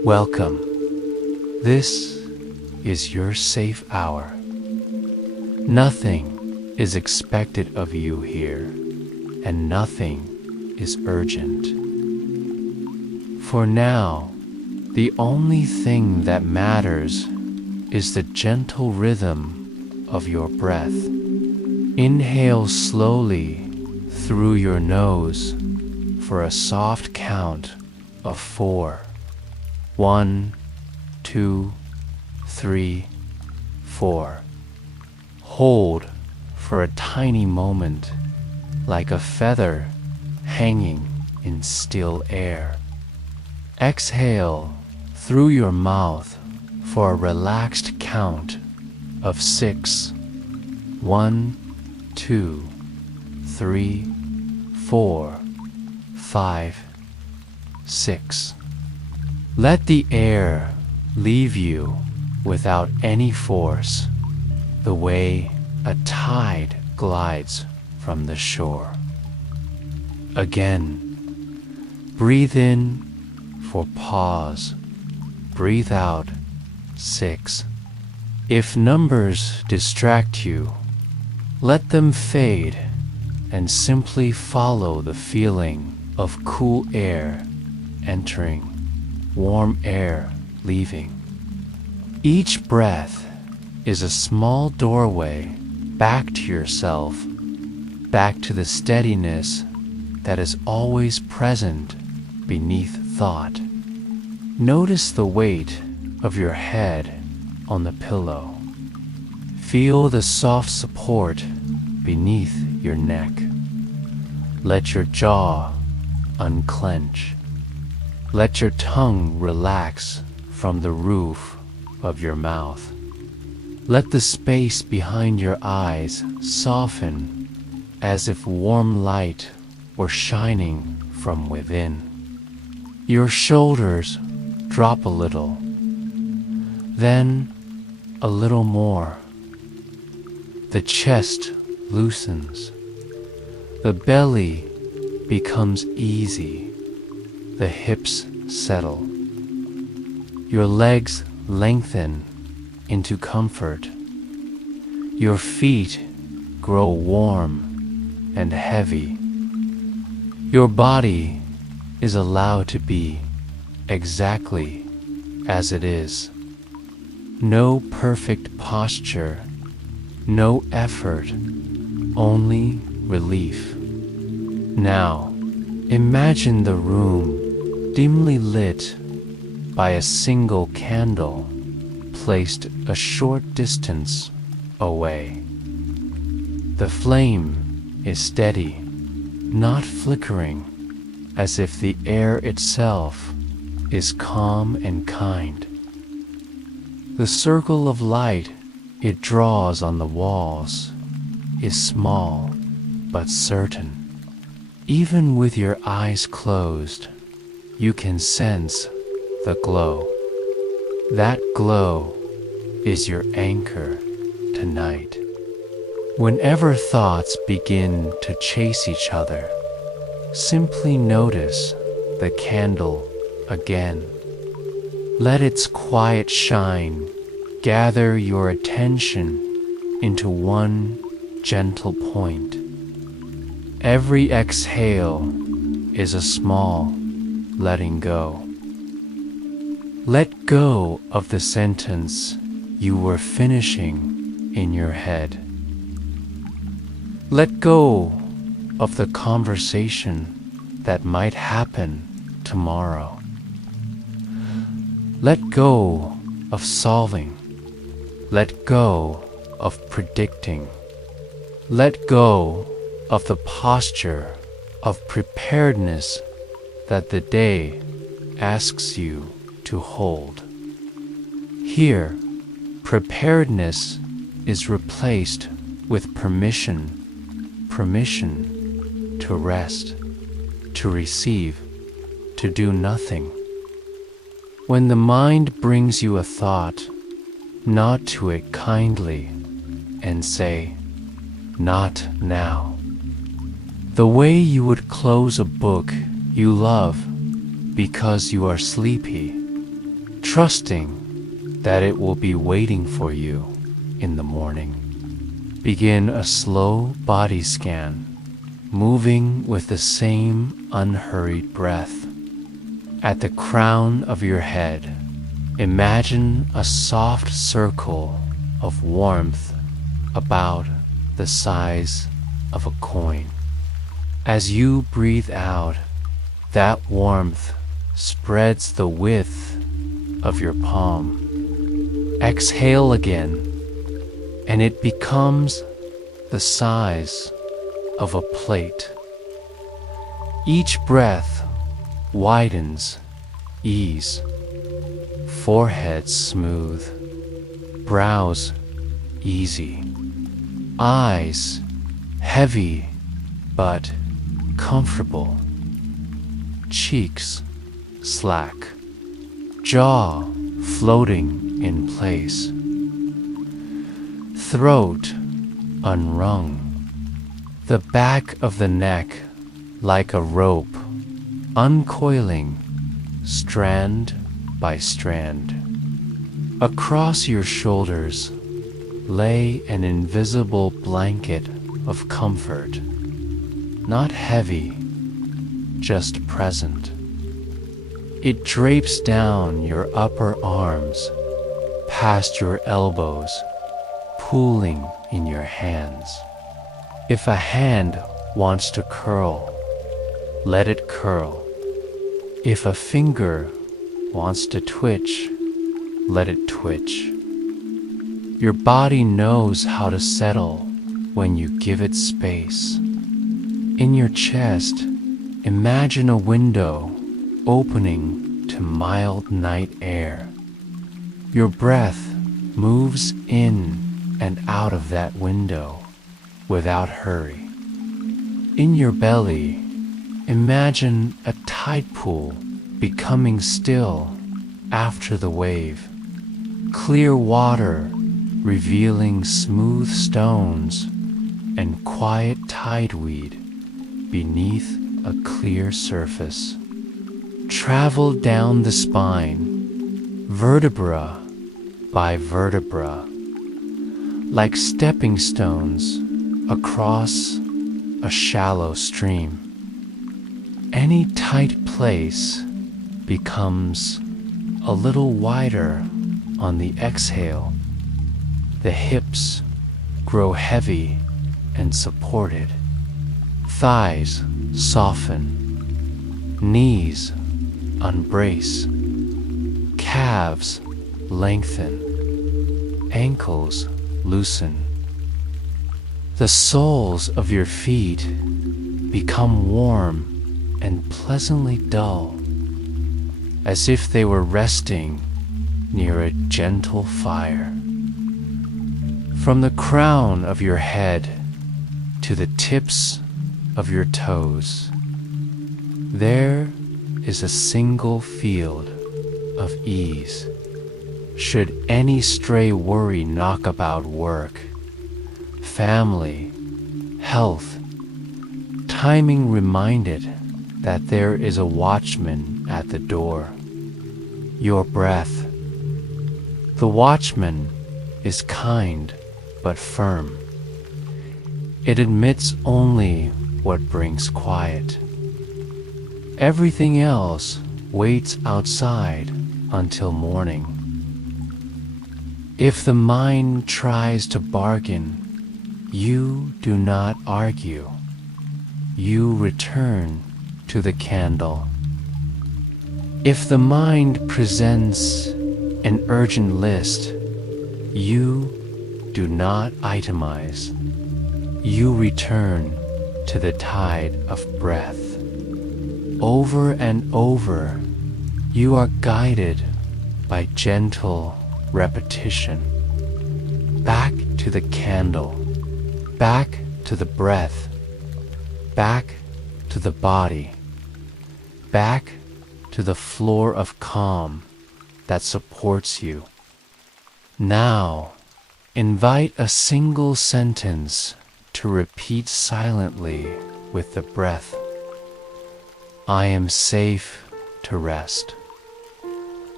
Welcome. This is your safe hour. Nothing is expected of you here, and nothing is urgent. For now, the only thing that matters is the gentle rhythm of your breath. Inhale slowly through your nose for a soft count of 4. 1, 2, 3, 4. Hold for a tiny moment, like a feather hanging in still air. Exhale through your mouth for a relaxed count of 6. 1, 2, 3, 4, 5, 6. Let the air leave you without any force, the way a tide glides from the shore. Again, breathe in for pause, breathe out 6. If numbers distract you, let them fade and simply follow the feeling of cool air entering, warm air leaving. Each breath is a small doorway back to yourself, back to the steadiness that is always present beneath thought. Notice the weight of your head on the pillow. Feel the soft support beneath your neck. Let your jaw unclench. Let your tongue relax from the roof of your mouth. Let the space behind your eyes soften as if warm light were shining from within. Your shoulders drop a little, then a little more. The chest loosens. The belly becomes easy. The hips settle. Your legs lengthen into comfort. Your feet grow warm and heavy. Your body is allowed to be exactly as it is. No perfect posture, no effort, only relief. Now, imagine the room dimly lit by a single candle placed a short distance away. The flame is steady, not flickering, as if the air itself is calm and kind. The circle of light it draws on the walls is small but certain. Even with your eyes closed, you can sense the glow. That glow is your anchor tonight. Whenever thoughts begin to chase each other, simply notice the candle again. Let its quiet shine gather your attention into one gentle point. Every exhale is a small letting go. Let go of the sentence you were finishing in your head. Let go of the conversation that might happen tomorrow. Let go of solving. Let go of predicting. Let go of the posture of preparedness that the day asks you to hold. Here, preparedness is replaced with permission to rest, to receive, to do nothing. When the mind brings you a thought, nod to it kindly and say, "Not now." The way you would close a book you love because you are sleepy, trusting that it will be waiting for you in the morning. Begin a slow body scan, moving with the same unhurried breath. At the crown of your head, imagine a soft circle of warmth about the size of a coin. As you breathe out, that warmth spreads the width of your palm. Exhale again, and it becomes the size of a plate. Each breath widens ease, forehead smooth, brows easy, eyes heavy but comfortable, cheeks slack, jaw floating in place, throat unwrung, the back of the neck like a rope uncoiling strand by strand. Across your shoulders lay an invisible blanket of comfort, not heavy, just present. It drapes down your upper arms, past your elbows, pooling in your hands. If a hand wants to curl, let it curl. If a finger wants to twitch, let it twitch. Your body knows how to settle when you give it space. In your chest, imagine a window opening to mild night air. Your breath moves in and out of that window without hurry. In your belly, imagine a tide pool becoming still after the wave. Clear water revealing smooth stones and quiet tideweed beneath a clear surface. Travel down the spine, vertebra by vertebra, like stepping stones across a shallow stream. Any tight place becomes a little wider on the exhale. The hips grow heavy and supported. Thighs soften. Knees unbrace. Calves lengthen. Ankles loosen. The soles of your feet become warm and pleasantly dull, as if they were resting near a gentle fire. From the crown of your head to the tips of your toes, there is a single field of ease. Should any stray worry knock about work, family, health, timing reminded that there is a watchman at the door. Your breath. The watchman is kind but firm. It admits only what brings quiet. Everything else waits outside until morning. If the mind tries to bargain, you do not argue. You return to the candle. If the mind presents an urgent list, you do not itemize. You return to the tide of breath. Over and over, you are guided by gentle repetition. Back to the candle, back to the breath, back to the body, back to the floor of calm that supports you. Now, invite a single sentence to repeat silently with the breath. I am safe to rest.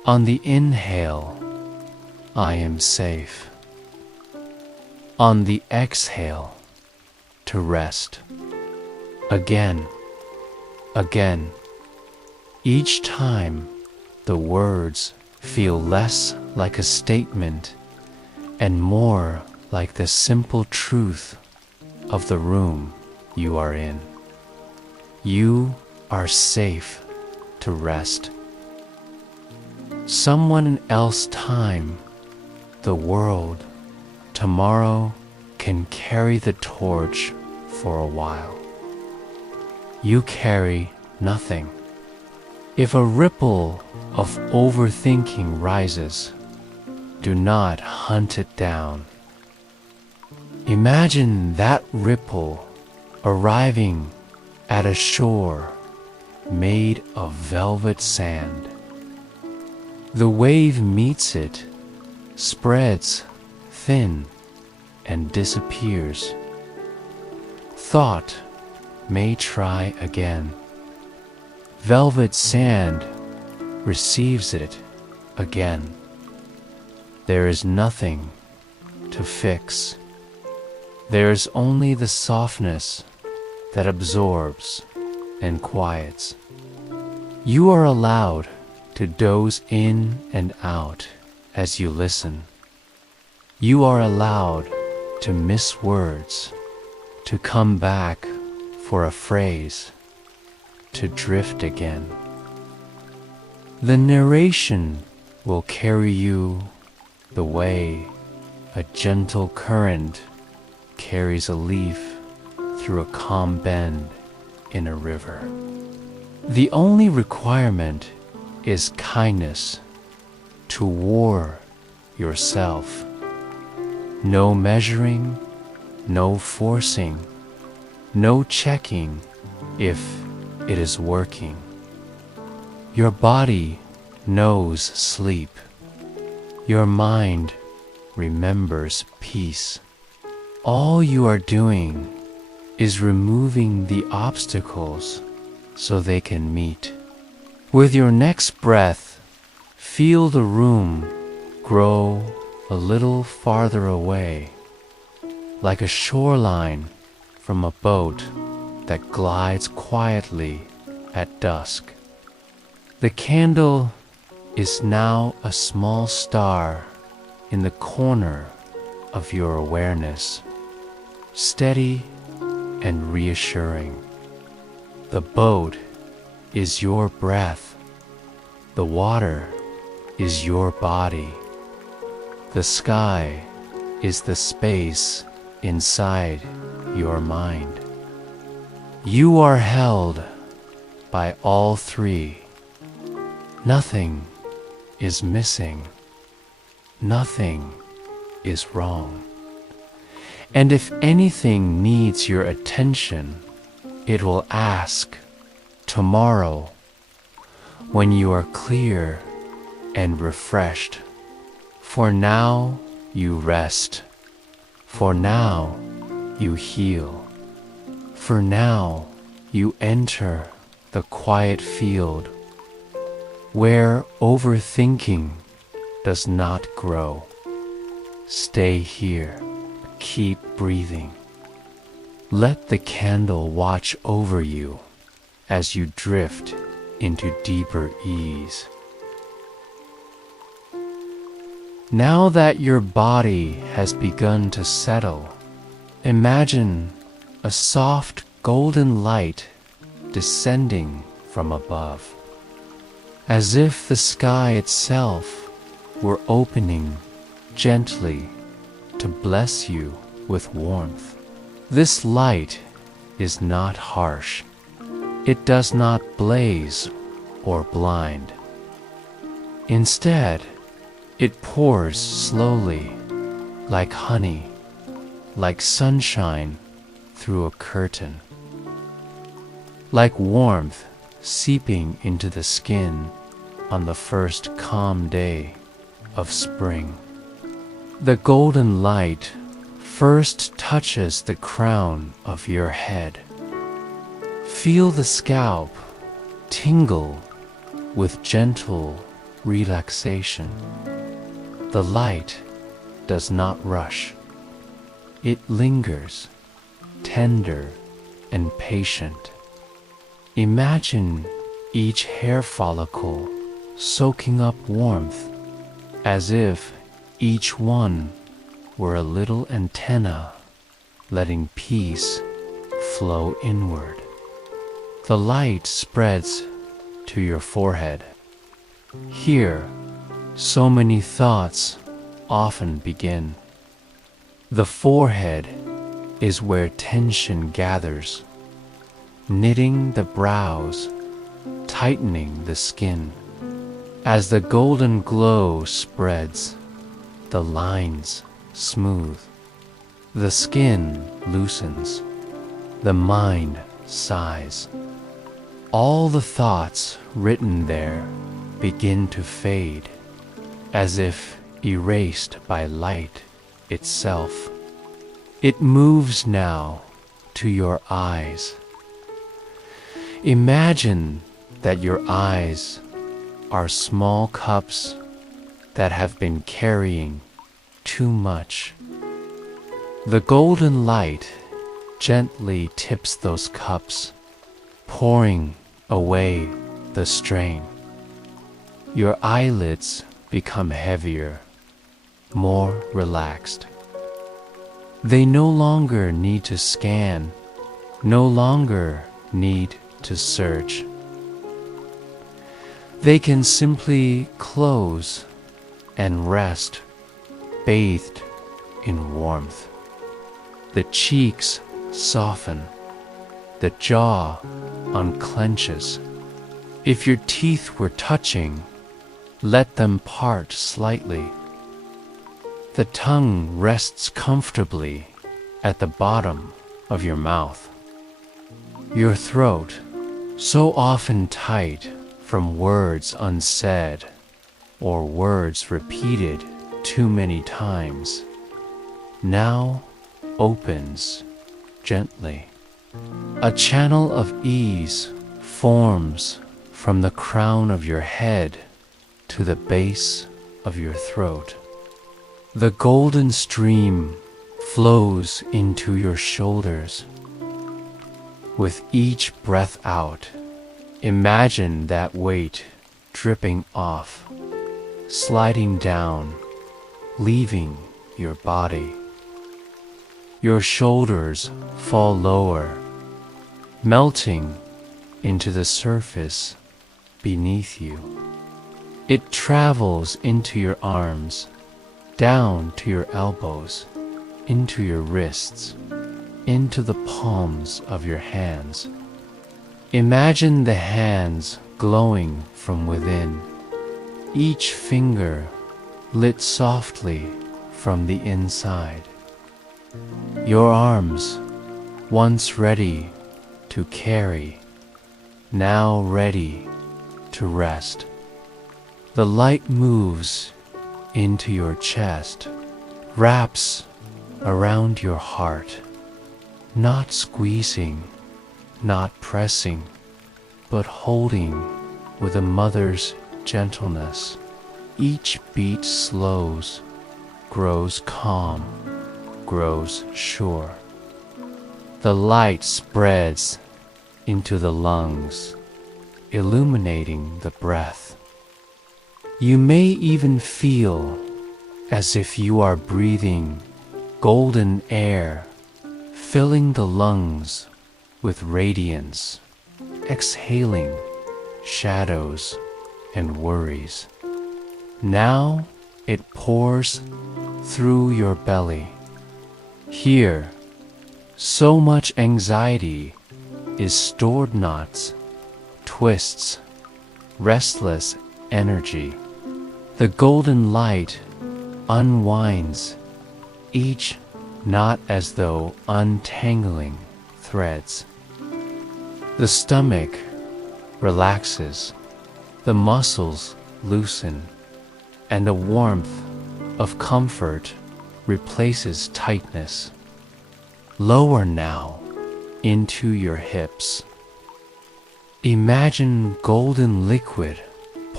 On the inhale, I am safe. On the exhale, to rest. Again, again. Each time, the words feel less like a statement and more like the simple truth of the room you are in. You are safe to rest. Someone else's time, the world, tomorrow can carry the torch for a while. You carry nothing. If a ripple of overthinking rises, do not hunt it down. Imagine that ripple arriving at a shore made of velvet sand. The wave meets it, spreads thin, and disappears. Thought may try again. Velvet sand receives it again. There is nothing to fix. There is only the softness that absorbs and quiets. You are allowed to doze in and out as you listen. You are allowed to miss words, to come back for a phrase, to drift again. The narration will carry you the way a gentle current carries a leaf through a calm bend in a river. The only requirement is kindness toward yourself. No measuring, no forcing, no checking if it is working. Your body knows sleep. Your mind remembers peace. All you are doing is removing the obstacles so they can meet. With your next breath, feel the room grow a little farther away, like a shoreline from a boat that glides quietly at dusk. The candle is now a small star in the corner of your awareness, steady and reassuring. The boat is your breath. The water is your body. The sky is the space inside your mind. You are held by all three. Nothing is missing. Nothing is wrong. And if anything needs your attention, it will ask tomorrow when you are clear and refreshed. For now you rest. For now you heal. For now you enter the quiet field where overthinking does not grow. Stay here. Keep breathing. Let the candle watch over you as you drift into deeper ease. Now that your body has begun to settle, imagine a soft golden light descending from above, as if the sky itself were opening gently to bless you with warmth. This light is not harsh. It does not blaze or blind. Instead, it pours slowly, like honey, like sunshine through a curtain, like warmth seeping into the skin on the first calm day of spring. The golden light first touches the crown of your head. Feel the scalp tingle with gentle, relaxation. The light does not rush. It lingers, tender and patient. Imagine each hair follicle soaking up warmth, as if each one were a little antenna, letting peace flow inward. The light spreads to your forehead. Here, so many thoughts often begin. The forehead is where tension gathers, knitting the brows, tightening the skin. As the golden glow spreads, the lines smooth, the skin loosens, the mind sighs. All the thoughts written there begin to fade, as if erased by light itself. It moves now to your eyes. Imagine that your eyes are small cups that have been carrying too much. The golden light gently tips those cups, pouring away the strain. Your eyelids become heavier, more relaxed. They no longer need to scan, no longer need to search. They can simply close and rest, bathed in warmth. The cheeks soften, the jaw unclenches. If your teeth were touching, let them part slightly. The tongue rests comfortably at the bottom of your mouth. Your throat, so often tight from words unsaid or words repeated too many times, now opens gently. A channel of ease forms from the crown of your head to the base of your throat. The golden stream flows into your shoulders. With each breath out, imagine that weight dripping off, sliding down, leaving your body. Your shoulders fall lower, melting into the surface beneath you. It travels into your arms, down to your elbows, into your wrists, into the palms of your hands. Imagine the hands glowing from within, each finger lit softly from the inside. Your arms, once ready to carry, now ready to rest. The light moves into your chest, wraps around your heart, not squeezing, not pressing, but holding with a mother's gentleness. Each beat slows, grows calm, grows sure. The light spreads into the lungs, illuminating the breath. You may even feel as if you are breathing golden air, filling the lungs with radiance, exhaling shadows and worries. Now it pours through your belly. Here, so much anxiety is stored knots, twists, restless energy. The golden light unwinds each knot as though untangling threads. The stomach relaxes, the muscles loosen, and a warmth of comfort replaces tightness. Lower now into your hips. Imagine golden liquid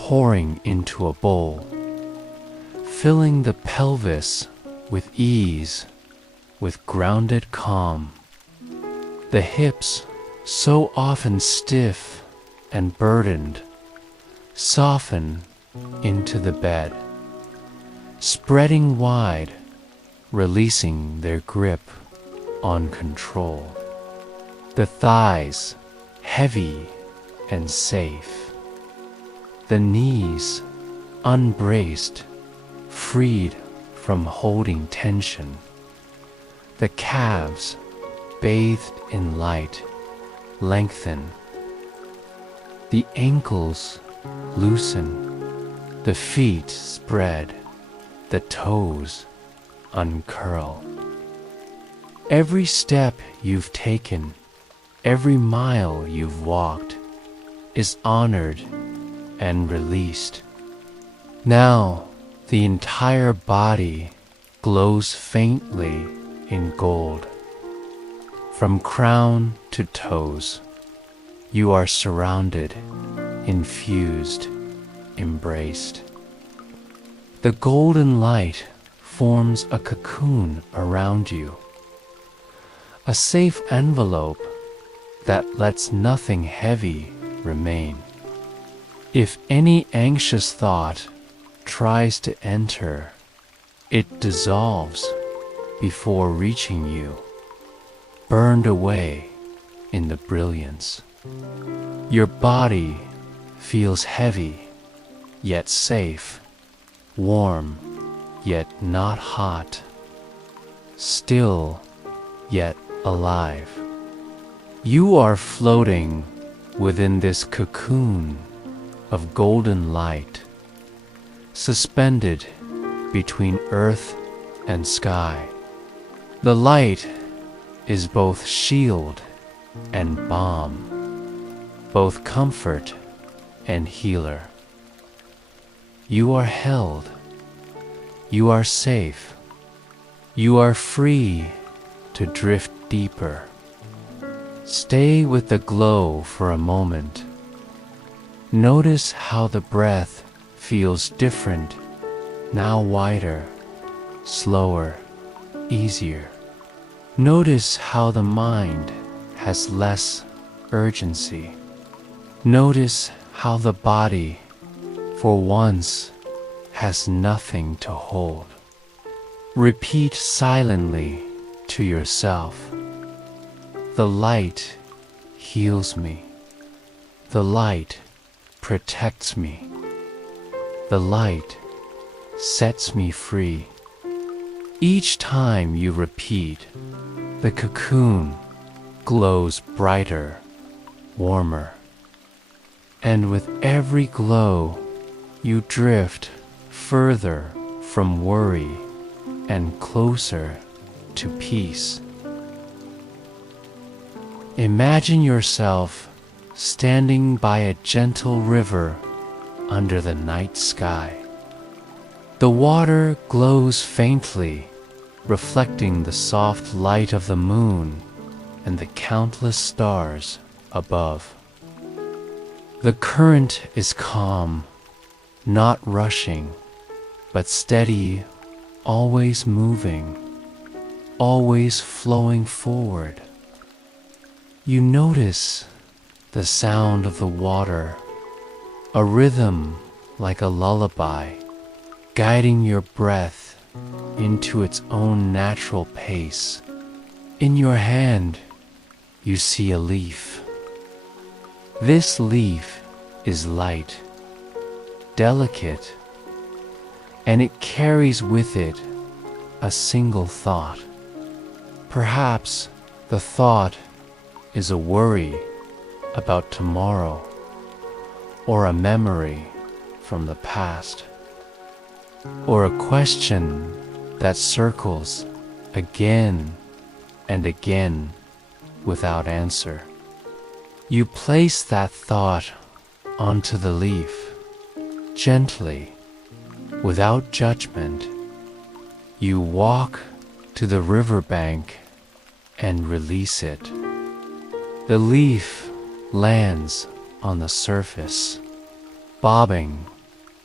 pouring into a bowl, filling the pelvis with ease, with grounded calm. The hips, so often stiff and burdened, soften into the bed, spreading wide, releasing their grip on control. The thighs, heavy and safe. The knees, unbraced, freed from holding tension. The calves, bathed in light, lengthen. The ankles loosen, the feet spread, the toes uncurl. Every step you've taken, every mile you've walked, is honored and released. Now the entire body glows faintly in gold. From crown to toes, you are surrounded, infused, embraced. The golden light forms a cocoon around you, a safe envelope that lets nothing heavy remain. If any anxious thought tries to enter, it dissolves before reaching you, burned away in the brilliance. Your body feels heavy, yet safe, warm, yet not hot, still, yet alive. You are floating within this cocoon of golden light, suspended between earth and sky. The light is both shield and balm, both comfort and healer. You are held, you are safe, you are free to drift deeper. Stay with the glow for a moment. Notice how the breath feels different, now wider, slower, easier. Notice how the mind has less urgency. Notice how the body, for once, has nothing to hold. Repeat silently to yourself, the light heals me. The light protects me. The light sets me free. Each time you repeat, the cocoon glows brighter, warmer. And with every glow, you drift further from worry and closer to peace. Imagine yourself standing by a gentle river under the night sky. The water glows faintly, reflecting the soft light of the moon and the countless stars above. The current is calm, not rushing, but steady, always moving, always flowing forward. You notice the sound of the water, a rhythm like a lullaby, guiding your breath into its own natural pace. In your hand, you see a leaf. This leaf is light, delicate, and it carries with it a single thought. Perhaps the thought is a worry about tomorrow or a memory from the past, or a question that circles again and again without answer. You place that thought onto the leaf, gently, without judgment. You walk to the riverbank and release it. The leaf lands on the surface, bobbing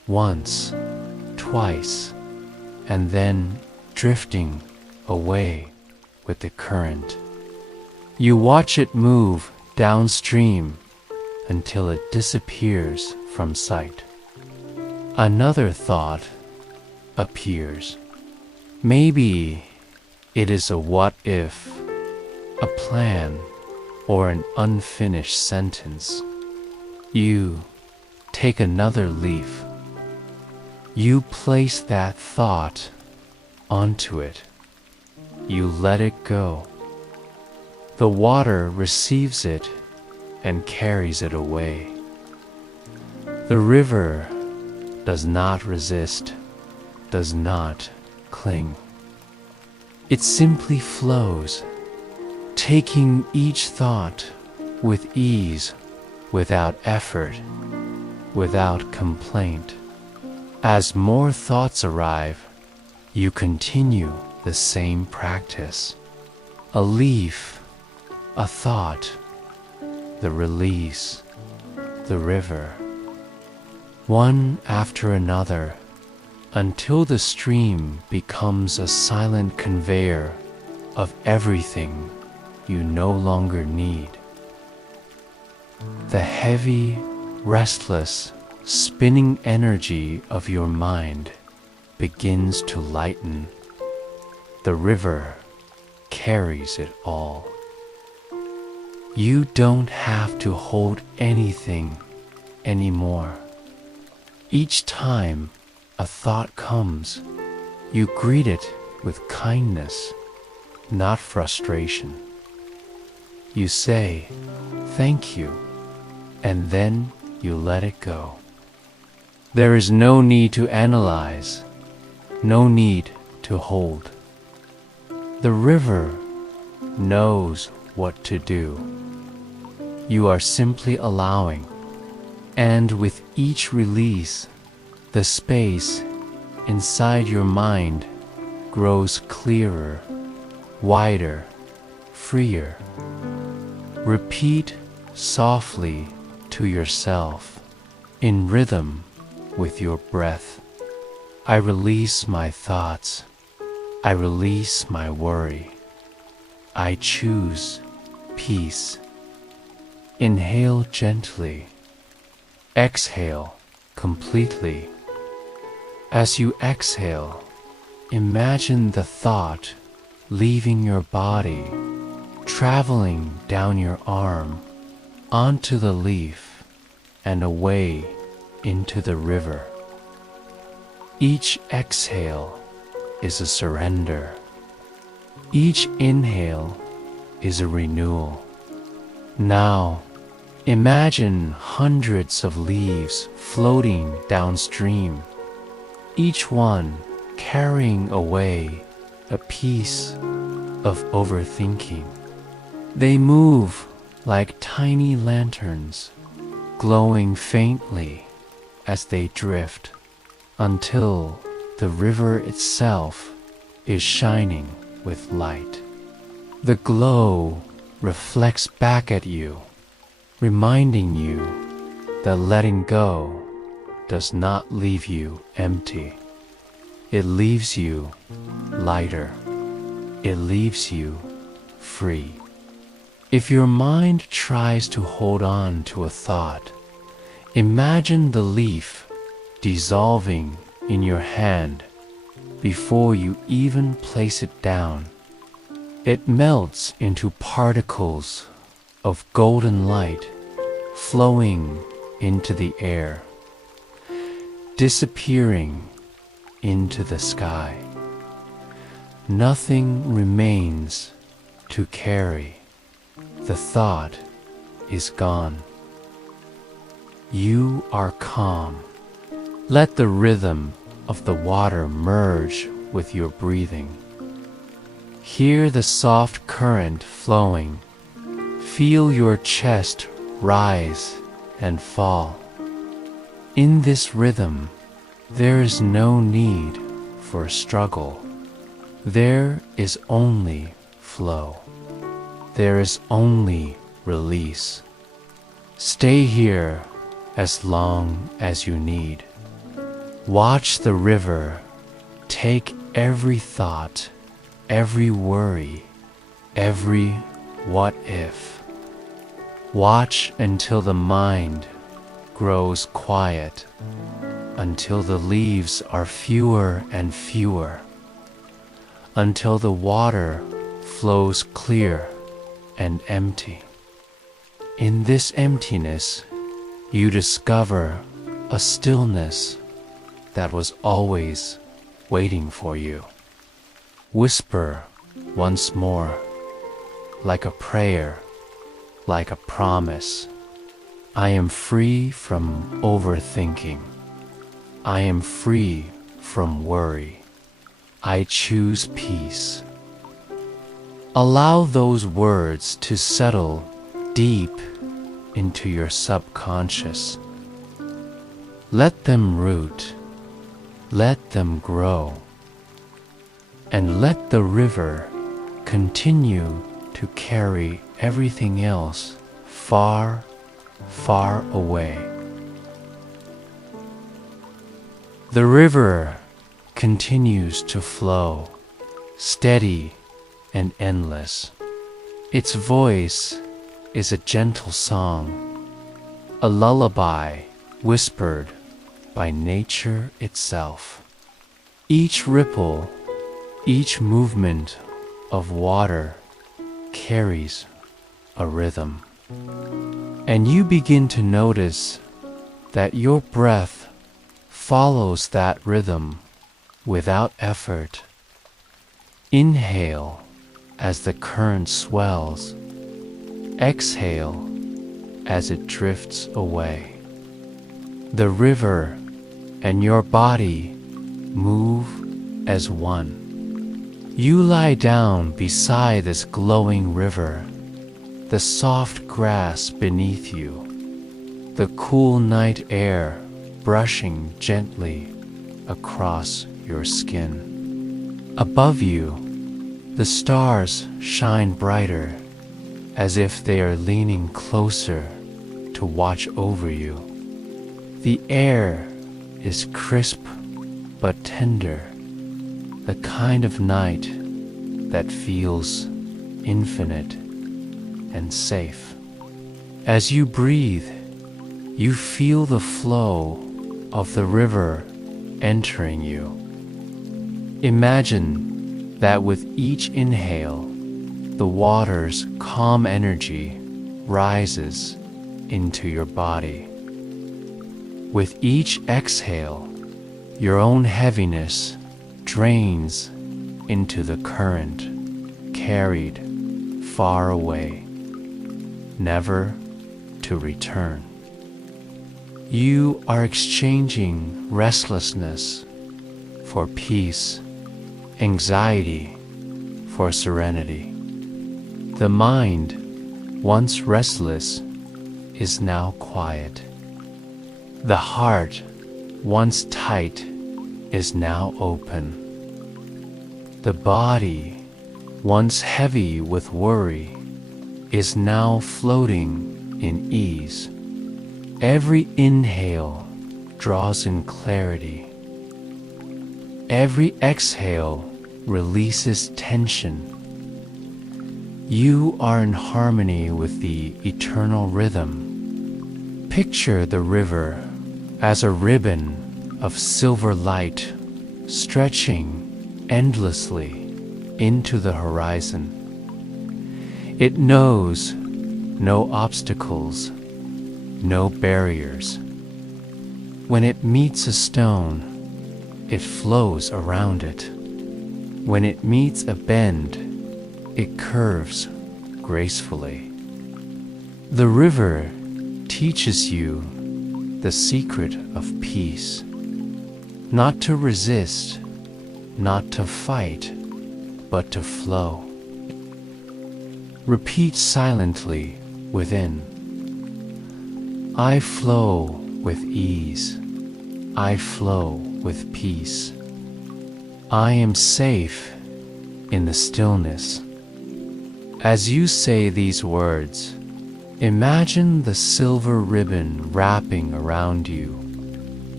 once, twice, and then drifting away with the current. You watch it move downstream until it disappears from sight. Another thought appears. Maybe it is a what if, a plan, or an unfinished sentence. You take another leaf. You place that thought onto it. You let it go. The water receives it and carries it away. The river does not resist, does not cling. It simply flows, taking each thought with ease, without effort, without complaint. As more thoughts arrive, you continue the same practice. A leaf, a thought, the release, the river. One after another, until the stream becomes a silent conveyor of everything you no longer need. The heavy, restless, spinning energy of your mind begins to lighten. The river carries it all. You don't have to hold anything anymore. Each time a thought comes, you greet it with kindness, not frustration. You say, "Thank you," and then you let it go. There is no need to analyze, no need to hold. The river knows what to do. You are simply allowing, and with each release, the space inside your mind grows clearer, wider, freer. Repeat softly to yourself, in rhythm with your breath. I release my thoughts. I release my worry. I choose peace. Inhale gently. Exhale completely. As you exhale, imagine the thought leaving your body, traveling down your arm, onto the leaf, and away into the river. Each exhale is a surrender. Each inhale is a renewal. Now, imagine hundreds of leaves floating downstream, each one carrying away a piece of overthinking. They move like tiny lanterns, glowing faintly as they drift, until the river itself is shining with light. The glow reflects back at you, reminding you that letting go does not leave you empty. It leaves you lighter. It leaves you free. If your mind tries to hold on to a thought, imagine the leaf dissolving in your hand before you even place it down. It melts into particles of golden light flowing into the air, disappearing into the sky. Nothing remains to carry. The thought is gone. You are calm. Let the rhythm of the water merge with your breathing. Hear the soft current flowing. Feel your chest rise and fall. In this rhythm, there is no need for struggle. There is only flow. There is only release. Stay here as long as you need. Watch the river take every thought, every worry, every what if. Watch until the mind grows quiet, until the leaves are fewer and fewer, until the water flows clear and empty. In this emptiness, you discover a stillness that was always waiting for you. Whisper once more, like a prayer, like a promise. I am free from overthinking. I am free from worry. I choose peace. Allow those words to settle deep into your subconscious. Let them root. Let them grow. And let the river continue to carry everything else far, far away. The river continues to flow, steady and endless. Its voice is a gentle song, a lullaby whispered by nature itself. Each ripple, each movement of water carries a rhythm. And you begin to notice that your breath follows that rhythm without effort. Inhale as the current swells. Exhale as it drifts away. The river and your body move as one. You lie down beside this glowing river, the soft grass beneath you, the cool night air brushing gently across your skin. Above you, the stars shine brighter, as if they are leaning closer to watch over you. The air is crisp but tender, the kind of night that feels infinite and safe. As you breathe, you feel the flow of the river entering you. Imagine that with each inhale, the water's calm energy rises into your body. With each exhale, your own heaviness drains into the current, carried far away, never to return. You are exchanging restlessness for peace, anxiety for serenity. The mind, once restless, is now quiet. The heart, once tight, is now open. The body, once heavy with worry, is now floating in ease. Every inhale draws in clarity. Every exhale releases tension. You are in harmony with the eternal rhythm. Picture the river as a ribbon of silver light stretching endlessly into the horizon. It knows no obstacles, no barriers. When it meets a stone, it flows around it. When it meets a bend, it curves gracefully. The river teaches you the secret of peace. Not to resist, not to fight, but to flow. Repeat silently within. I flow with ease. I flow with peace. I am safe in the stillness. As you say these words, imagine the silver ribbon wrapping around you,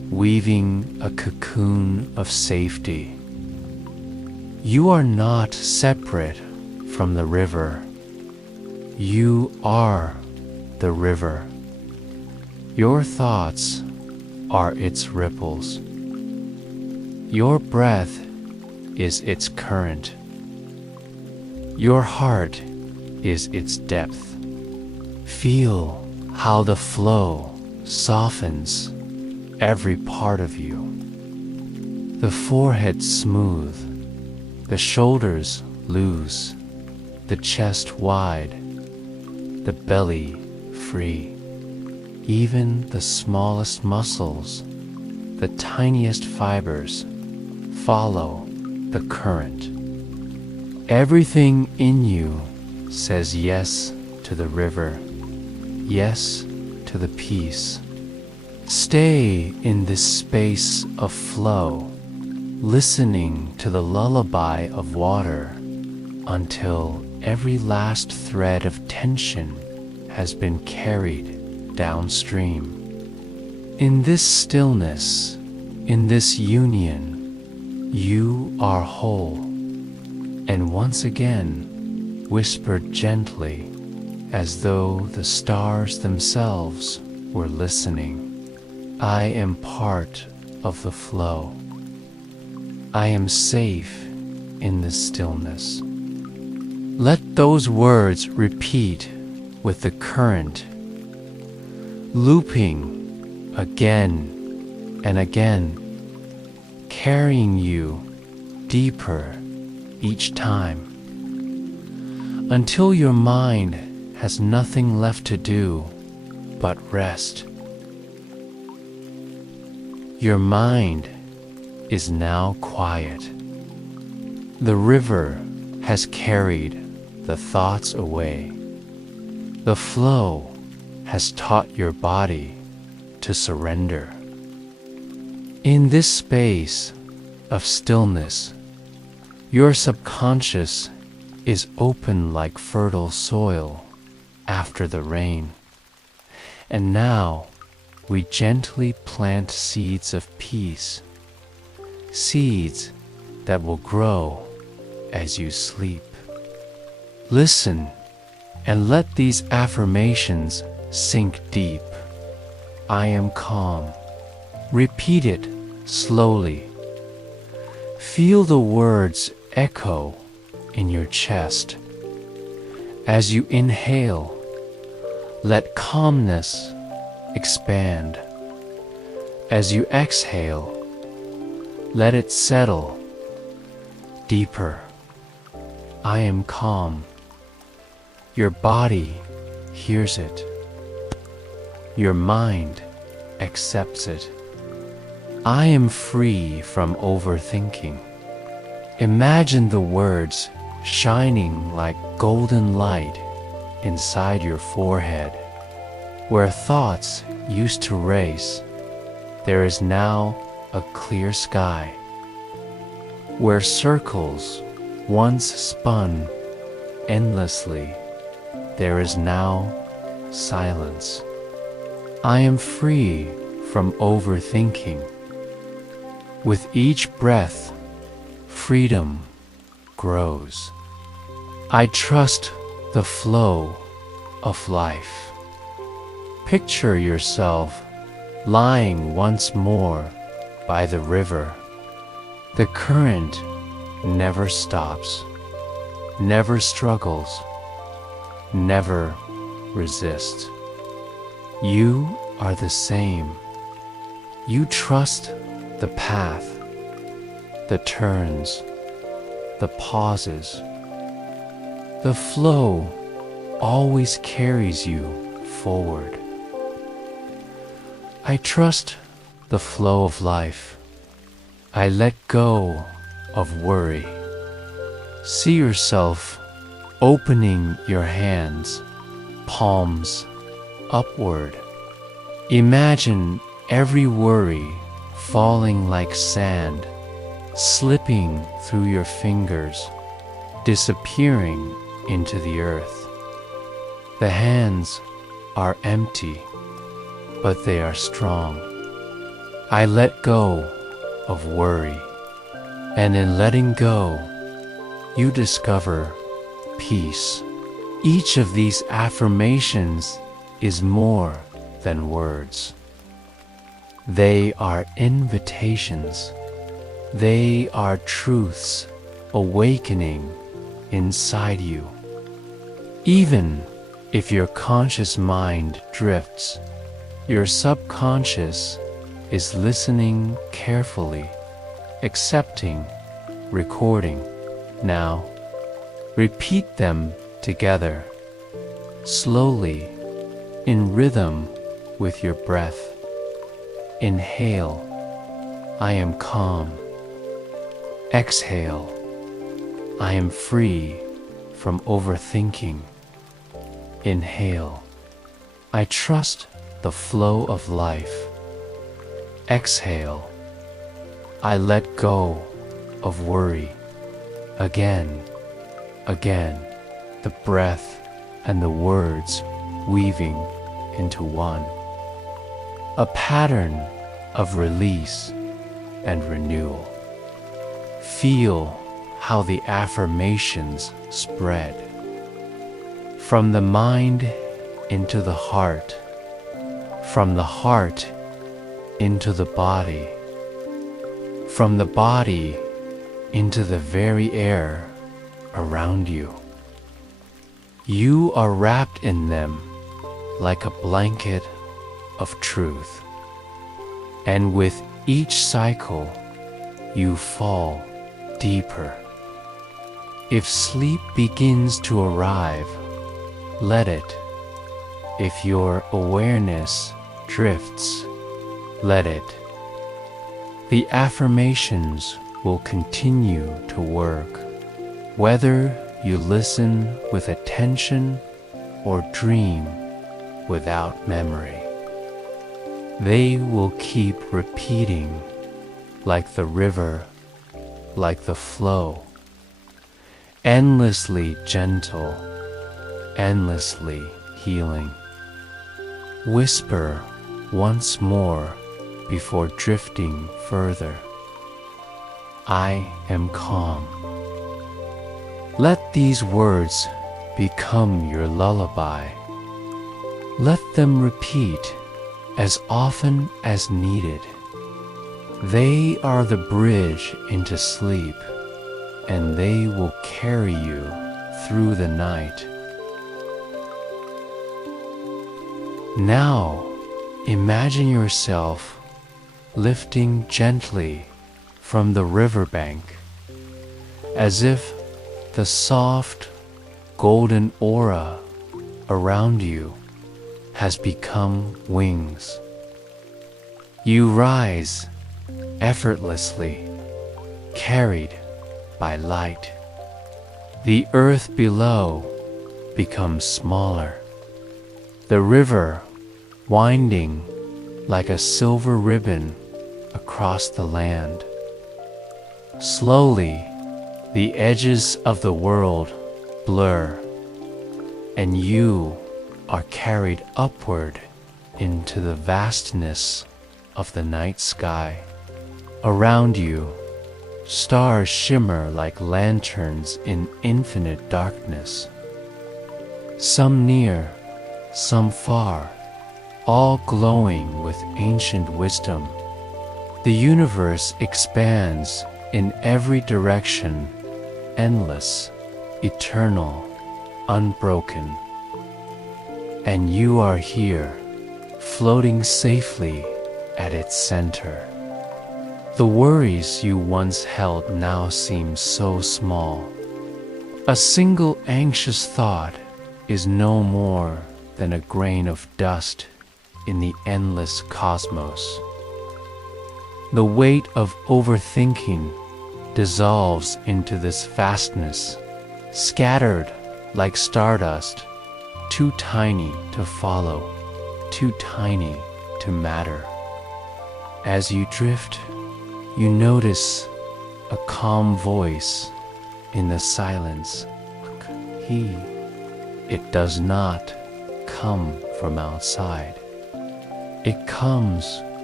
weaving a cocoon of safety. You are not separate from the river. You are the river. Your thoughts are its ripples. Your breath is its current. Your heart is its depth. Feel how the flow softens every part of you. The forehead smooth, the shoulders loose, the chest wide, the belly free. Even the smallest muscles, the tiniest fibers, follow the current. Everything in you says yes to the river, yes to the peace. Stay in this space of flow, listening to the lullaby of water until every last thread of tension has been carried downstream. In this stillness, in this union, you are whole. And once again, whisper gently, as though the stars themselves were listening. I am part of the flow. I am safe in this stillness. Let those words repeat with the current, looping again and again, carrying you deeper each time, until your mind has nothing left to do but rest. Your mind is now quiet. The river has carried the thoughts away. The flow has taught your body to surrender. In this space of stillness, your subconscious is open like fertile soil after the rain. And now we gently plant seeds of peace, seeds that will grow as you sleep. Listen and let these affirmations sink deep. I am calm. Repeat it slowly. Feel the words echo in your chest. As you inhale, let calmness expand. As you exhale, let it settle deeper. I am calm. Your body hears it. Your mind accepts it. I am free from overthinking. Imagine the words shining like golden light inside your forehead. Where thoughts used to race, there is now a clear sky. Where circles once spun endlessly, there is now silence. I am free from overthinking. With each breath, freedom grows. I trust the flow of life. Picture yourself lying once more by the river. The current never stops, never struggles, never resists. You are the same. You trust the path, the turns, the pauses. The flow always carries you forward. I trust the flow of life. I let go of worry. See yourself opening your hands, palms upward. Imagine every worry falling like sand, slipping through your fingers, disappearing into the earth. The hands are empty, but they are strong. I let go of worry, and in letting go, you discover peace. Each of these affirmations is more than words. They are invitations. They are truths awakening inside you. Even if your conscious mind drifts, your subconscious is listening carefully, accepting, recording. Now, repeat them together, slowly, in rhythm with your breath. Inhale, I am calm. Exhale, I am free from overthinking. Inhale, I trust the flow of life. Exhale, I let go of worry. Again, the breath and the words weaving into one. A pattern of release and renewal. Feel how the affirmations spread from the mind into the heart, from the heart into the body, from the body into the very air around you. You are wrapped in them like a blanket of truth, and with each cycle you fall deeper. If sleep begins to arrive, let it. If your awareness drifts, let it. The affirmations will continue to work, whether you listen with attention or dream without memory. They will keep repeating like the river, like the flow, endlessly gentle, endlessly healing. Whisper once more before drifting further. I am calm. Let these words become your lullaby. Let them repeat as often as needed. They are the bridge into sleep, and they will carry you through the night. Now, imagine yourself lifting gently from the riverbank, as if the soft, golden aura around you has become wings. You rise effortlessly, carried by light. The earth below becomes smaller. The river winding like a silver ribbon across the land. Slowly, the edges of the world blur, and you are carried upward into the vastness of the night sky. Around you, stars shimmer like lanterns in infinite darkness. Some near, some far, all glowing with ancient wisdom. The universe expands in every direction, endless, eternal, unbroken. And you are here, floating safely at its center. The worries you once held now seem so small. A single anxious thought is no more than a grain of dust in the endless cosmos. The weight of overthinking dissolves into this vastness, scattered like stardust, too tiny to follow, too tiny to matter. As you drift, you notice a calm voice in the silence. It does not come from outside. It comes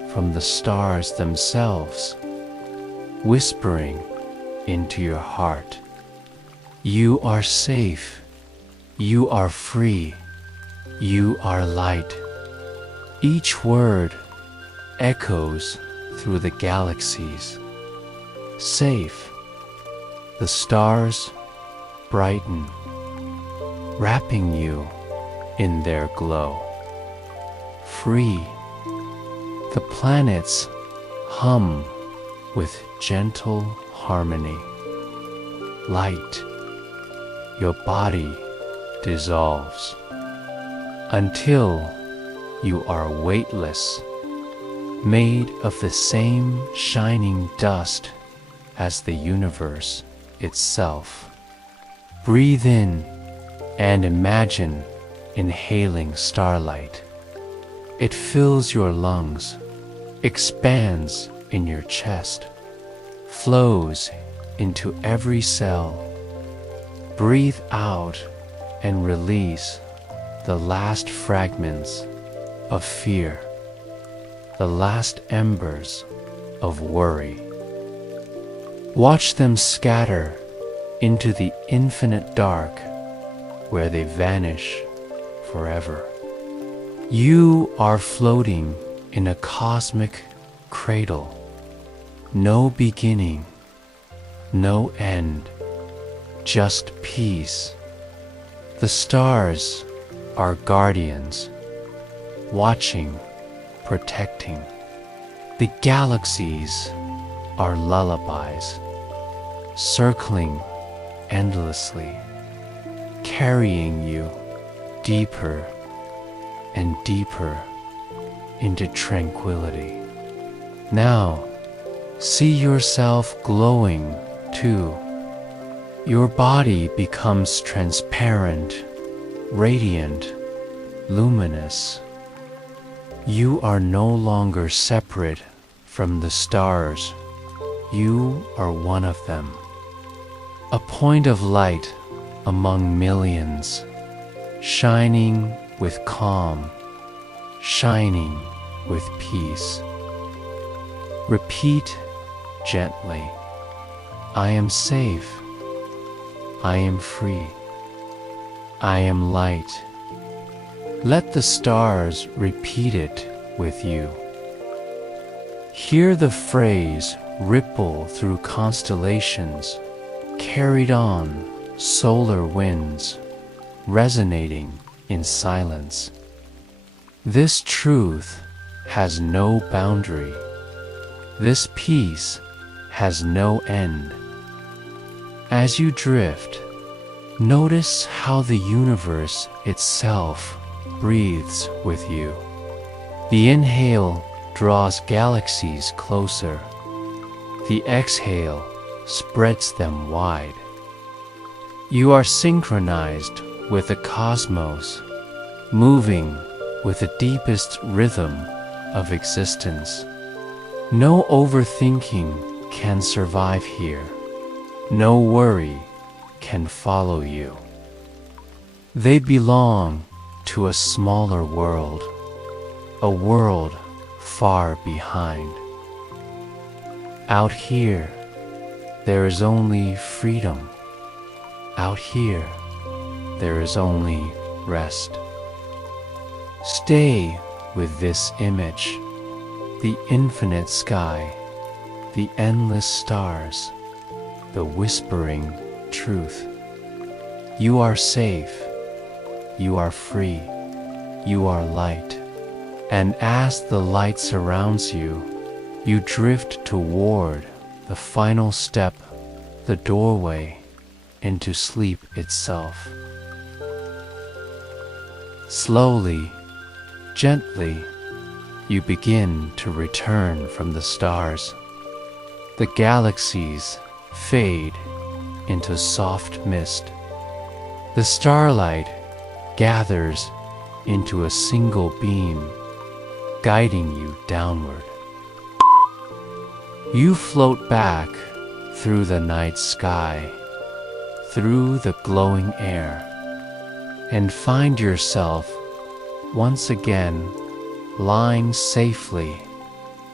from the stars themselves, whispering into your heart. You are safe. You are free. You are light. Each word echoes through the galaxies. Safe. The stars brighten, wrapping you in their glow. Free. The planets hum with gentle harmony. Light. Your body dissolves until you are weightless, made of the same shining dust as the universe itself. Breathe in and imagine inhaling starlight. It fills your lungs, expands in your chest, flows into every cell. Breathe out and release the last fragments of fear, the last embers of worry. Watch them scatter into the infinite dark where they vanish forever. You are floating in a cosmic cradle. No beginning, no end, just peace. The stars are guardians, watching, protecting. The galaxies are lullabies, circling endlessly, carrying you deeper and deeper into tranquility. Now, see yourself glowing too. Your body becomes transparent, radiant, luminous. You are no longer separate from the stars. You are one of them. A point of light among millions, shining with calm, shining with peace. Repeat gently, I am safe. I am free. I am light. Let the stars repeat it with you. Hear the phrase ripple through constellations, carried on solar winds, resonating in silence. This truth has no boundary. This peace has no end. As you drift, notice how the universe itself breathes with you. The inhale draws galaxies closer. The exhale spreads them wide. You are synchronized with the cosmos, moving with the deepest rhythm of existence. No overthinking can survive here. No worry can follow you. They belong to a smaller world, a world far behind. Out here, there is only freedom. Out here, there is only rest. Stay with this image, the infinite sky, the endless stars, the whispering truth. You are safe. You are free. You are light. And as the light surrounds you, you drift toward the final step, the doorway into sleep itself. Slowly, gently, you begin to return from the stars. The galaxies fade into soft mist. The starlight gathers into a single beam, guiding you downward. You float back through the night sky, through the glowing air, and find yourself once again lying safely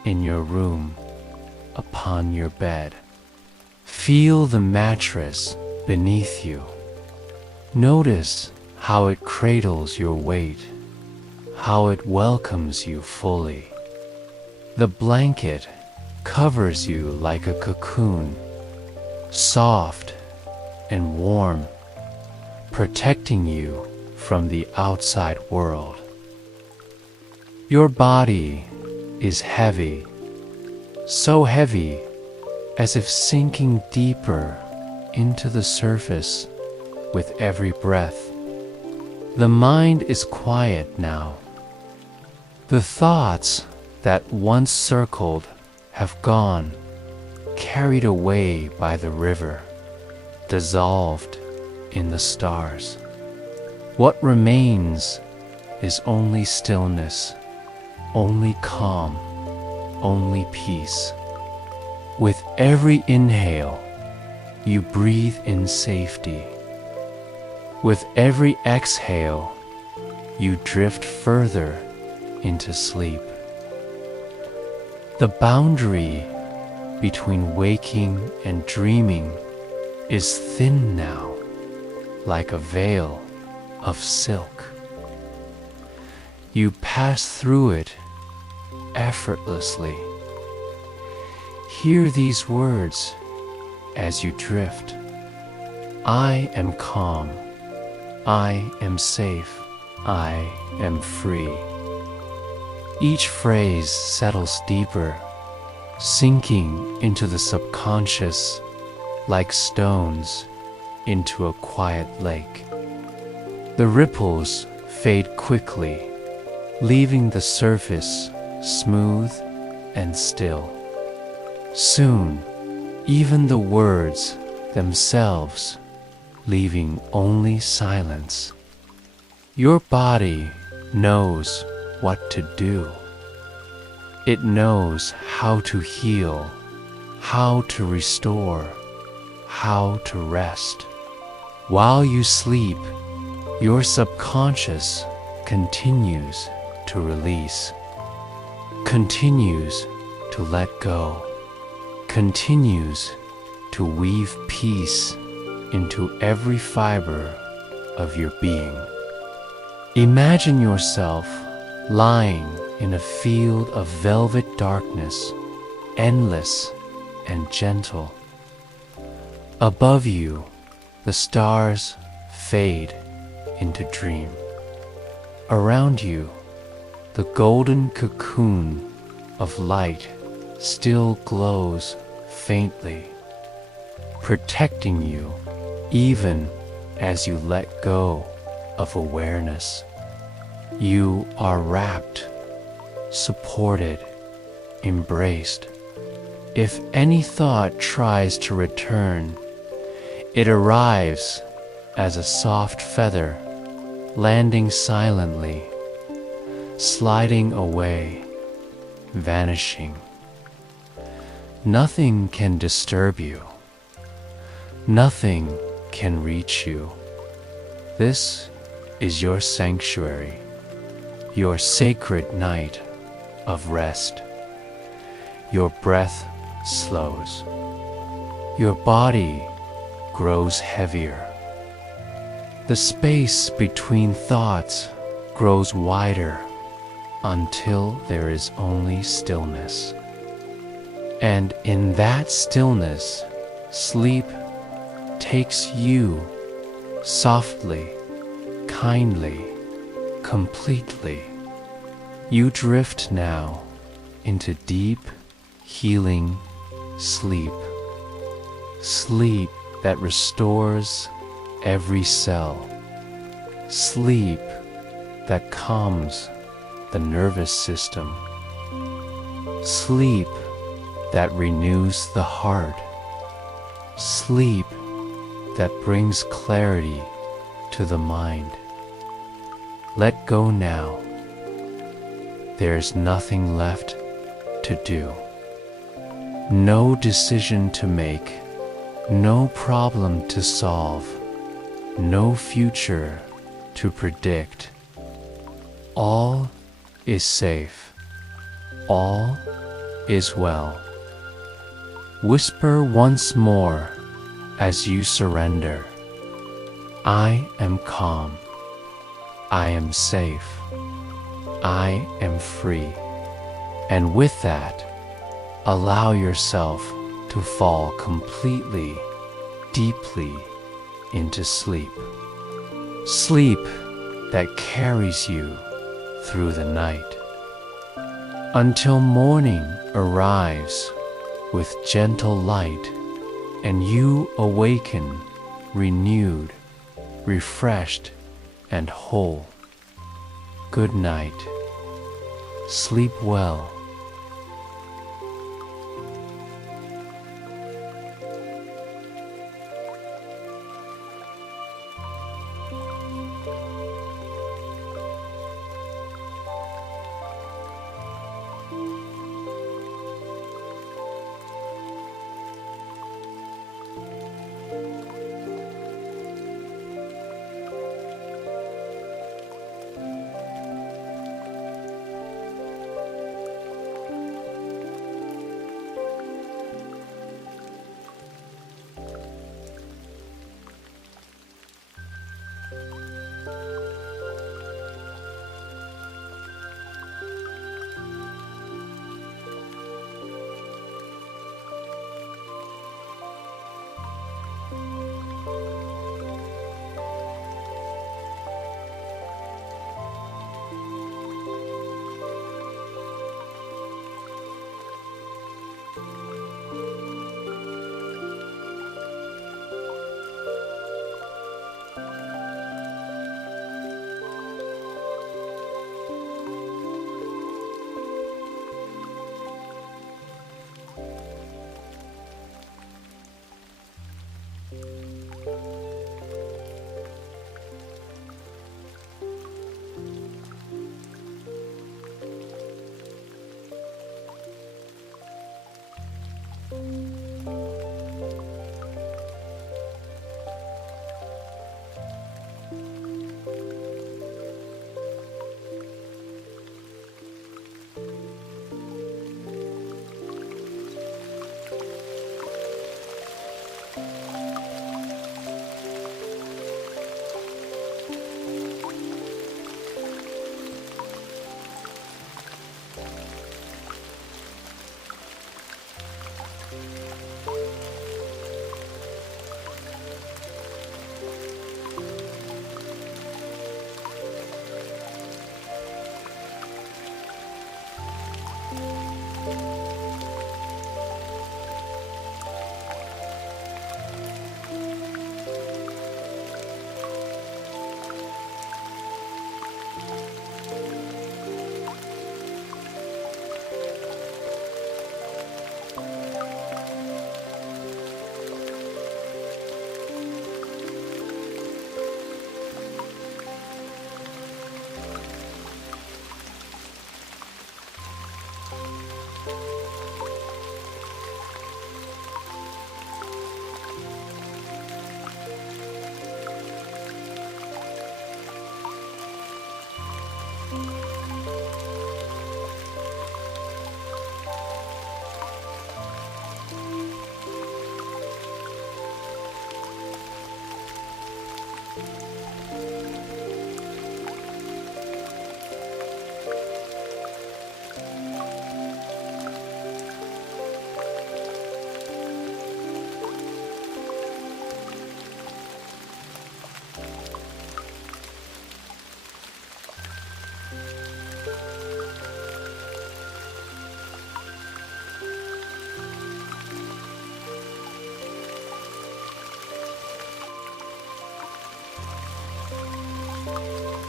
in your room, upon your bed. Feel the mattress beneath you. Notice how it cradles your weight, how it welcomes you fully. The blanket covers you like a cocoon, soft and warm, protecting you from the outside world. Your body is heavy, so heavy as if sinking deeper into the surface with every breath. The mind is quiet now. The thoughts that once circled have gone, carried away by the river, dissolved in the stars. What remains is only stillness, only calm, only peace. With every inhale, you breathe in safety. With every exhale, you drift further into sleep. The boundary between waking and dreaming is thin now, like a veil of silk. You pass through it effortlessly. Hear these words as you drift. I am calm. I am safe. I am free. Each phrase settles deeper, sinking into the subconscious like stones into a quiet lake. The ripples fade quickly, leaving the surface smooth and still. Soon, even the words themselves leaving only silence. Your body knows what to do. It knows how to heal, how to restore, how to rest. While you sleep, your subconscious continues to release, continues to let go, continues to weave peace into every fiber of your being. Imagine yourself lying in a field of velvet darkness, endless and gentle. Above you, the stars fade into dream. Around you, the golden cocoon of light still glows faintly, protecting you even as you let go of awareness. You are wrapped, supported, embraced. If any thought tries to return, it arrives as a soft feather, landing silently, sliding away, vanishing. Nothing can disturb you. Nothing can reach you. This is your sanctuary, your sacred night of rest. Your breath slows. Your body grows heavier. The space between thoughts grows wider until there is only stillness. And in that stillness, sleep takes you softly, kindly, completely. You drift now into deep, healing sleep. Sleep that restores every cell. Sleep that calms the nervous system. Sleep that renews the heart. Sleep that brings clarity to the mind. Let go now. There's nothing left to do. No decision to make, no problem to solve, no future to predict. All is safe. All is well. Whisper once more as you surrender. I am calm. I am safe. I am free. And with that, allow yourself to fall completely, deeply into sleep. Sleep that carries you through the night until morning arrives with gentle light and you awaken renewed, refreshed, and whole. Good night. Sleep well.